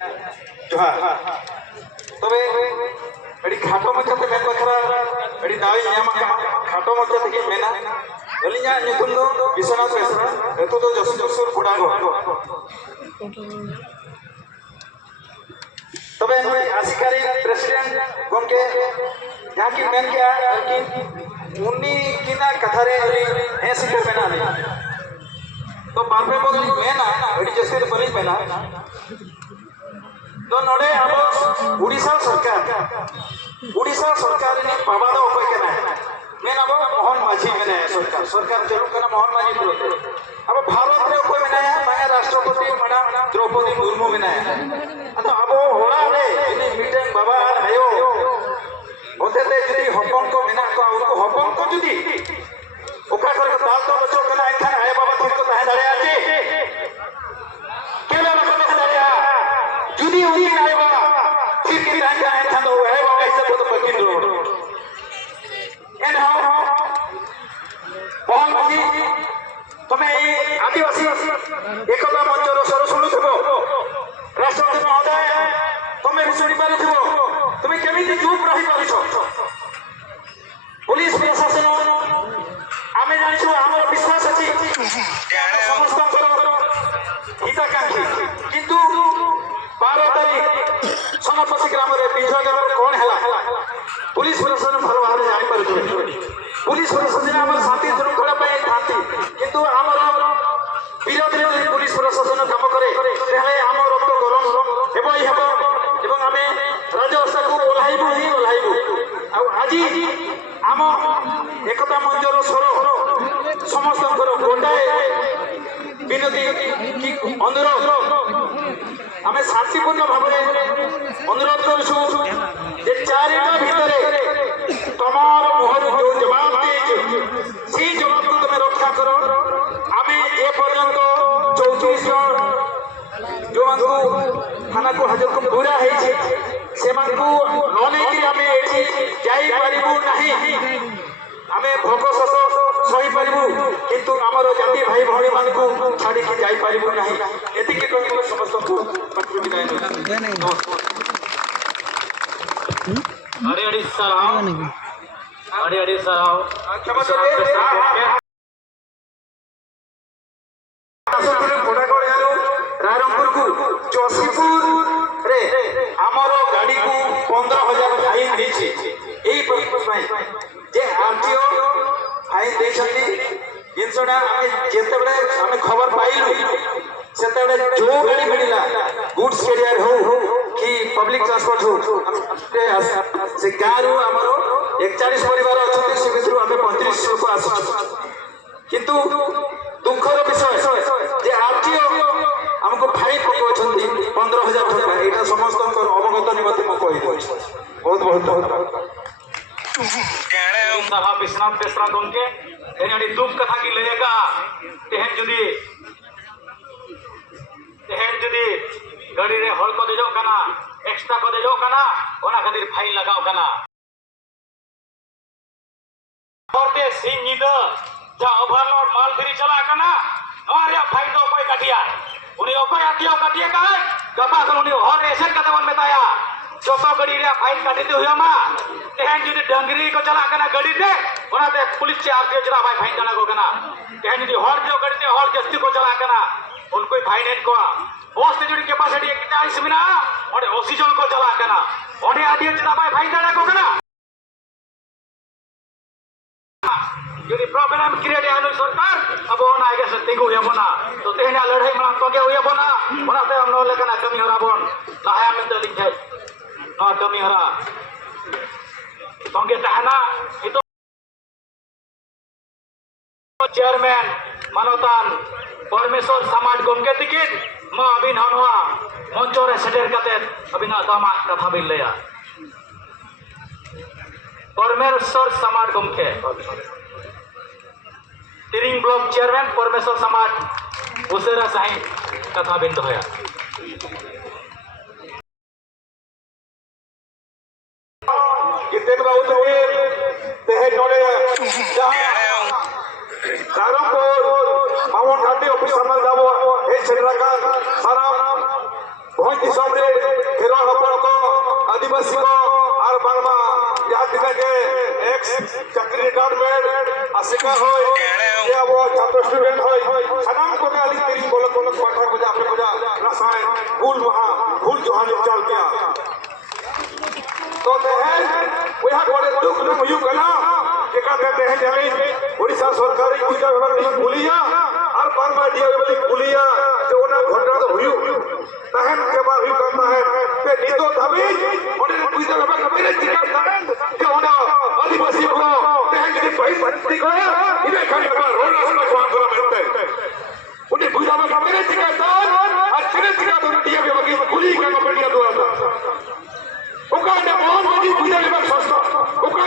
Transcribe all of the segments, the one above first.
जोहार तबे अड़ी खाटो मचाते मेन बखरा अड़ी दावी ᱧᱟᱢ ᱟᱠᱟᱱᱟ खाटो मचाते के मेना अलिया निकुन दो विश्वनाथ बेसरा एतो दो जसुर गुडागो तबे आसिकारी प्रेसिडेंट गमके जहां की मेन के कि उन्नी किना कथारे हे सिकर मेना तो बारपे बोल मेना अड़ी जसुर बलि मेना तो नोडे अब उड़ीसा सरकार ने बाबा दो ओपय केना मेन अब मोहन माझी मेना सरकार चलू कना मोहन माझी पुरोते अब भारत रे ओपय मेना माया राष्ट्रपति मना द्रौपदी मुर्मू मेना तो अब होड़ा रे इनी मीटिंग बाबा आयो ओतेते जदी हपन को मेना को उनको हपन को जदी ओका कर दाल तो बचो कना एखान आय बाबा ठीक को ताहे दाड़े आछे केला बाबा दाड़े जुदी उनकी आय बाबा ठीक की ताहे जाए था तो है बाबा ऐसे तो बकिन रो एन हाउ मोहन माझी तमे आदिवासी एकता मंचर सर शुणुथबो राष्ट्रपति महोदय तमे भी शुणी पारुथबो तमे केमिति चुप रही पारिछो पुलिस प्रशासन आमे जानिछु हमर विश्वास अछि समस्त हिताकांक्षी किंतु 12 तारीख सोनपसी ग्राम रे बिजय ग्राम कोन हला पुलिस प्रशासन भल भाबे जानि पारुछु पुलिस प्रशासन हमर शांति श्रृंखला पे थाती किंतु हमर विरोधी पुलिस प्रशासन काम करे तेहे हमर रक्त गरम हेबई हेबो एवं आमे राजवस्था को ओलाइबु आ आजी आम एकता मंचर स्वर समस्त गोटाए विनती कि अनुरोध आम शांतिपूर्ण भाव अनुरोध करूँ जे 4टा भितर तमार मुहर जो जवाब दे जवाब को तुम रक्षा करो आम ए पर्यंत 34 जन जो थाना को हाजर को पूरा है आमे भोक शोष सही पारिबु किंतु हमर जाति भाई भौणी मान को छाड़ी के जाई पारिबु नाही एति के कहि समस्त को विदाय अरे सराव क्षमा रायरंगपुर को जोशीपुर रे हमर गाड़ी को 15,000 फाइन देछि एई परिपथ जे आरटीओ फाइन देछथि जिनसडा आमे जेते बडे आमे खबर पाइलु सेते बडे जो गाड़ी मिलिला गुड्स कैरियर हो कि पब्लिक ट्रांसपोर्ट हो से गारू हमरो 41 परिवार अछथि से भितरु आमे 35 लोक आसु किंतु दुखर विषय जे आरटीओ हमको फाइन पकोछथि 15,000 टका एटा समस्त अवगत निमते म कहि दो बहुत धन्यवाद सभा विश्वनाथ बेसरा गमके एनी दुख कथा की लेगा तेहन जुदी गाड़ी रे हल को देजो कना एक्स्ट्रा को देजो कना ओना खातिर फाइन लगाओ कना औरते सिंह निदा जा ओवरलोड माल फ्री चला कना हमारे फाइन दो कोई काटिया उनी ओको आतियो काटिए का गपा कर उनी हर ऐसे कते बन बताया जो तो गाड़ी रे फाइन काटिते हुआ मा तेहन जुदी डंगरी को चला कना गाड़ी दे ओनाते पुलिस से आके जरा भाई फाइन कना को कना तेहन जुदी हर जो गाड़ी ते हर जस्ती को चला कना उनको फाइन एड को बस ते जुदी कैपेसिटी 41 बिना ओडे 80 जन को चला कना ओडे आदिए जरा भाई फाइन कना को कना जुदी प्रॉब्लम क्रिएट आनो सरकार अब ओना आगे से तिगु यबना तो तेहना लड़ाई मा तो के यबना ओनाते हम न लेकना कमी हरा बोन लाया में तो लिखे ना कमी हरा तंगे तहना इतो चेयरमैन मानवतान परमेश्वर समाज गमके तिकिन म अबिन हनवा मंचरे सेटेर कते अबिना दामा कथा बिल लेया परमेश्वर समाज गमके तिरिंग ब्लॉक चेयरमैन परमेश्वर समाज उसेरा साई कथा बिन दोया कितेन बाबू तो तेहे नोडे रायरंगपुर माउंट घाटी ऑफिस समझ जाबो ए सेटरा का सारा भोज दिसम ᱵᱚᱞᱮ ᱠᱷᱮᱨᱣᱟᱲ ᱦᱚᱯᱚᱱ ᱠᱚ आदिवासी को और बांगमा जहाँ दिना के एक्स चाकरी रिटायरमेंट आशिका होय ये अब छात्र स्टूडेंट होय सनाम को के अली तेरी बोलक बोलक पाठा को जा अपने को जा रसायन फूल वहाँ फूल जोहान चल गया तो ते हैं वहाँ बड़े दुख न हुई कला के का कहते हैं जमीन उड़ीसा सरकारी पूजा विभाग की पुलिया और बांगमा दिया वाली पुलिया जो उन्हें घटना तो हुई तहन के बाद हुई करना है ते नीतो धबी उन्हें पूजा विभाग मेरे जिक्र करें जो उन्हें आदिवासी को तहन के भाई भक्ति को इन्हें खाने का रोना उसका स्वान करा मिलते उन्हें पूजा विभाग मेरे जिक्र करें और चले जिक्र तो दिया विभाग की पुलिस का कंपनियां दो उका ने बहुत बड़ी पूजा विभाग संस्था उका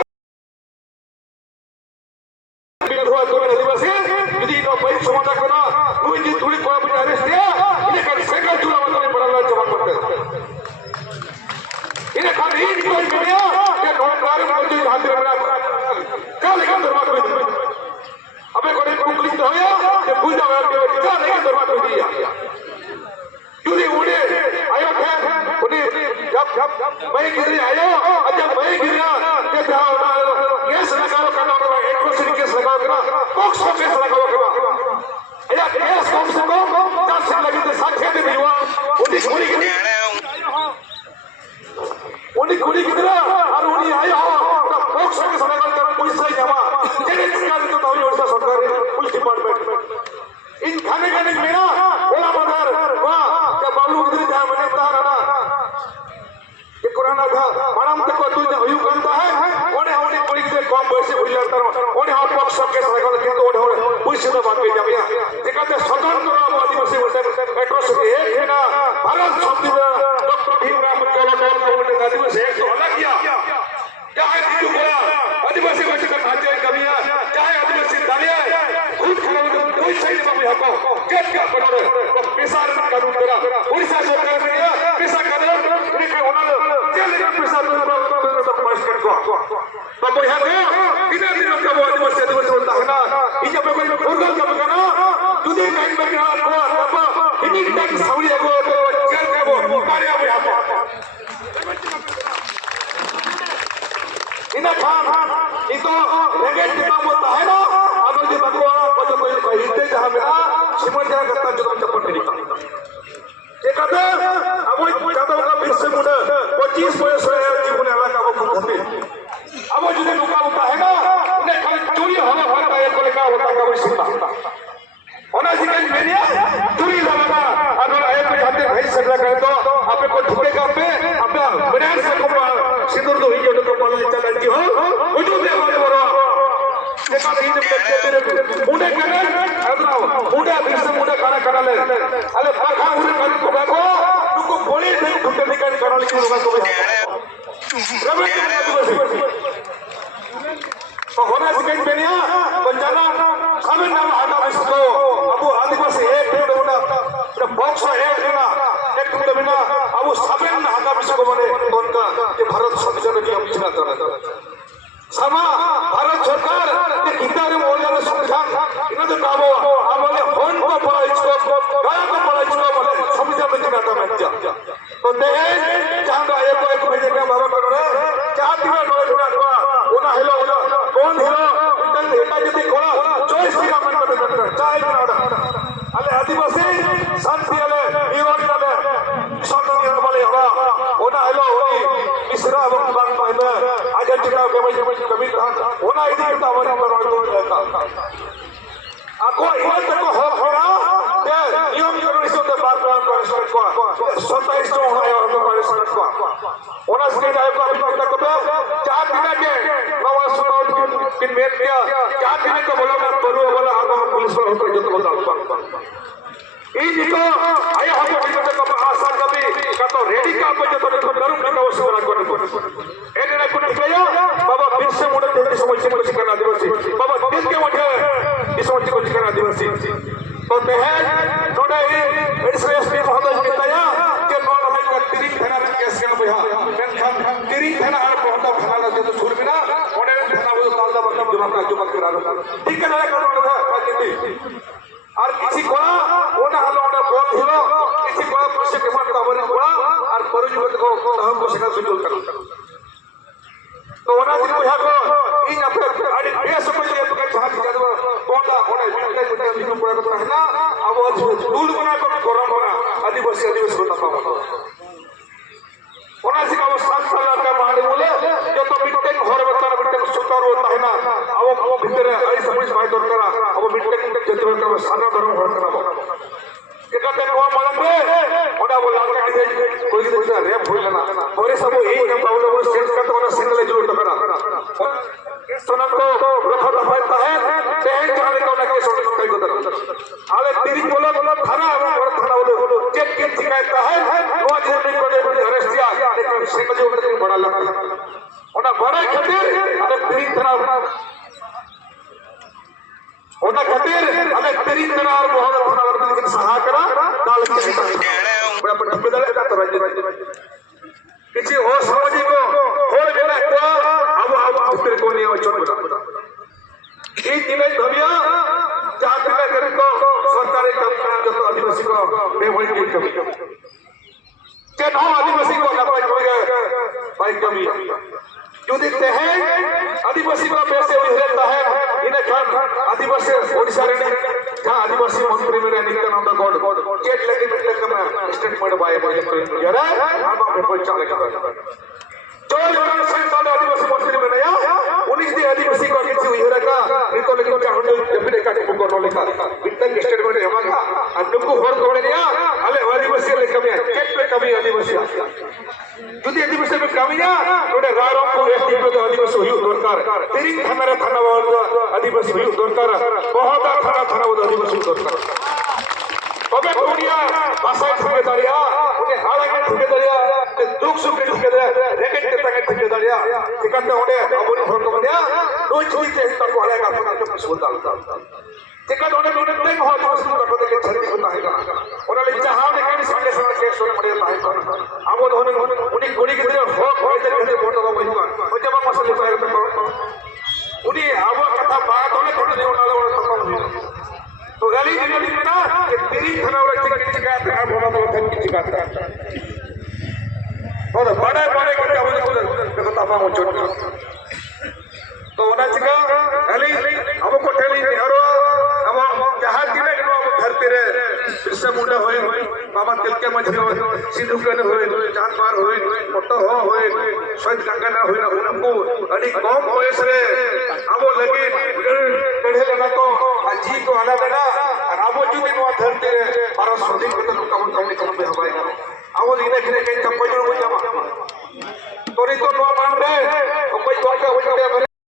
हुआ तो आदिवासी यदि नो भाई समाधान करना कोई जी थोड़ी कोई भी अरेस्ट किया इन्हें कर सेकंड चुनाव में पड़ना जमा करते इन्हें खाली ही कोई मिला कि नौकरी में जो हाथ में बना क्या लेकर दरबार में अबे कोई कुकली तो है कि पूजा में क्या लेकर दरबार में दिया क्योंकि उन्हें आयो थे उन्हें जब मैं गिरी आयो जब मैं गिरा कि केस लगाओ करना होगा एट्रोसिटी केस लगाओ करना पॉक्सो केस लगाओ करना या केस कम से कम 10 साल लगे तो 60 दिन में हुआ उन्हें कुड़ी कितना और उन्हें आया हो पॉक्सो केस लगाओ कर पुलिस से जमा जेने सरकार तो तावी ओडिशा सरकार पुलिस डिपार्टमेंट इन खाने मेरा ओला बाजार वाह क्या बाबू उधर जा मने तारा ये कोरोना था मानम तक को तू हुई करता है ओने ओने पुलिस से कम पैसे भूल जाता ओने हम पक्ष के सरकार के तो ओने पुलिस से बात के जामिया जेकाते स्वतंत्र आदिवासी वर्ष एट्रोसिटी एक है ना भारत संविधान डॉक्टर भीमराव अम्बेडकर को आदिवासी एक तो अलग किया चाहे हिंदू बोला आदिवासी वर्ष का ढांचे कमियां चाहे आदिवासी दालिया खुद खराब तो कोई सही नहीं बाबू हको क्या पड़ा तो पैसा कानून करा उड़ीसा सरकार ने पैसा कानून उन्हें उन्होंने जेल का पैसा तो पास कर को बाबू यहाँ के इधर दिन का वो आदिवासी होता है ना इसे पे कोई उर्दू का बना तुझे कहीं पर क्या बाबा इन्हीं तक साउली को जेल का वो कार्य में यहाँ इन्हें खान इतो रेगेट दिखा बोलता है ना अगर जो बंदवारा को जो कोई कहते जहाँ मेरा सिमर जहाँ करता जो तुम चप्पल नहीं निकलता ये कहते अब वो कहता होगा फिर से मुझे 25 पैसे है जीवन वाला का वो घूमते अब वो जो लुका होता है ना उन्हें खाली चोरी होना होता है को लेकर होता का वो सुनता होना सिकंज मेरिया चोरी लगा अगर आए तो जाते भाई सकला करे तो आपे को ठुकेगा पे आपे बनार से को सिंदूर दो ही जो तो पाले चला जी हो वो जो दे वाले बरो देखा दिन में तेरे मुंडे करे अदरा मुंडा फिर से मुंडा खाना ले अरे पाखा उन्हें कर को बाको तुमको गोली नहीं ठुके निकाल करने की होगा तो तो होना सिकंज मेरिया पंजाना खाने नाम आना इसको अब आदिवासी एक पेड़ होना बॉक्स है ना एक टुकड़ा बिना अब साबेन ना आका इसको बने उनका ये भारत संविधान की हम चुना करना समा भारत सरकार ये गीता रे बोले संविधान इन्हें तो काबो अब बोले होन को पड़ा इसको गाया को पड़ा इसको बोले संविधान में चुना था मैं तो दे जहां का एक भेजे का बाबा कर रहे जहां दिवे बोले चुना हुआ ओना हेलो कौन हेलो इंटल हेटा जति कोला चॉइस की काम करते चाहे ना अले आदिवासी शांति अले निरोध अले शांति वाले हवा ओना हेलो मिश्रा এবং বাংলা আগে যেটা কবি ওনা এদিকে তো আমার ako iwan ko hora de niom organization de background ko respect ko 27 জন হয় और को respect को ओना से जाए को अपना को चार दिन के नवा सुनाओ दिन मेल किया चार दिन को बोलो मैं करू बोला हम पुलिस को जो तो बताओ ई जितो आया हम को को आशा कभी का तो रेडी का को जो तो करूं का वस्तु बना को एने ना को निकलो बाबा फिर से मुड़े देश समझ को सिखाना आदिवासी बाबा देश के उठे इस समझ को सिखाना आदिवासी तो ते है थोड़े एसएसपी महोदय बताया कि नॉन हमें का तिरिंग थाना में केस के भैया मेनखान तिरिंग थाना और बहुत थाना जो तो छोड़ बिना ओने थाना वो तालदा मतलब जो का जो करा ठीक है ना करो और किसी को ओना हलो ओना बोल हिलो किसी को पैसे के मार का बने बोला और को हम को सिखा सुजुल कर तो ओना दिन बुझा को इन अपने अरे बेस समझ लिया तो जहां जदवा तोंदा होने बिल्कुल बिल्कुल लिखो पड़ा तो है ना अब वो दूर बना को गरम बना आदिवासी को तपा ओना सिखा वो 7 साल का माने बोले जो तो मिट्टे घर बता मिट्टे सुतार होता है ना अब वो भीतर आई समझ भाई दरकार अब मिट्टे जति बता सारा धर्म घर करा एकाते वो मालूम है ओना बोला के कोई दूसरा रेप होइला ना और सब यही हम बाबू लोग सेंस का तो ओना सिंगल जुल टकरा सोना को रखा दफाता है तेज जाने को ना के सोने को कई को आले तिरी बोला थाना और थाना बोलो चेक के शिकायत है वो जने को दे अरेस्ट किया लेकिन सिंगल जो में बड़ा लगता ओना बड़ा खातिर अरे तिरी थाना ओना खातिर अरे तिरी थाना और बहुत थाना वर्ग सहा करा दाल के बड़ा पटक बदल का तो राज्य किसी और सामाजिक को और मेरा क्या अब फिर को नहीं चोट बता ये दिने धबिया जाति का कर को सरकारी काम जो तो आदिवासी को बेवड़ी की कमी के ना आदिवासी को ना पाई कमी जो देखते हैं आदिवासी को पैसे रहता है इन्हें खान आदिवासी ओडिशा रे जहां आदिवासी मंत्री मेरे नित्यानंद गौड़ केट लगे मिलते कम स्टेटमेंट बाय यार हम पेपर चले का जो लोग संस्थान आदिवासी मंत्री में नया 19 दी आदिवासी को किसी हुई रखा नहीं तो लेकिन क्या होने जब देखा कि को लिखा बिल्कुल स्टेटमेंट है हमारा अन्नको होर कोड़े लिया अले आदिवासी लेके कमी केट पे कमी आदिवासी যদি আদিবাসী কামিয়া ওটা রারম को एक दिन में आदिवासी हुई दरकार तेरी थाना आदिवासी हुई दरकार बहुत थाना आदिवासी दरकार तबे दुनिया भाषा ठुके दाड़िया उन्हें हालांकि ठुके दाड़िया दुख सुख के ठुके दाड़िया रेकेट के तंगे ठुके दाड़िया टिकट उन्हें अबोनी भर को बनिया रोज छुई के हिस्सा को हालेगा अपना के सुनता टिकट उन्हें नहीं बहुत मुश्किल कर देके छड़ी होता है उन्हें जहां लेके भी संगे संगे केस होने पड़े है अब उन्होंने उन्हीं गोली के दिन हो होते कहते वोट का बहिवा हो जब मसले तो है तो उन्हीं अब कथा बात होने थोड़ी नहीं होना तो गली में ना कि तेरी थाना वाला टिकट शिकायत है बोला तो धन की शिकायत है और बड़े बड़े करके अब देखो तापा हो चोट तो होना चाहिए गली अब को ठेली नेहरू अब जहां जिले के लोग धरते रहे इससे मुंडा होए बाबा तिल के मझे सिद्धू के होए जान पार होए फोटो होए शहीद गंगा ना होए उनको अड़ी कम वयस रे अब लगे कढ़े लगा को जी को आना बेटा अब जो दिन वहां धरते रहे बारह सदी को तो कम करने कम पे हवाई अब इने किने कहीं चप्पल में जामा तोरी तो नो मान रे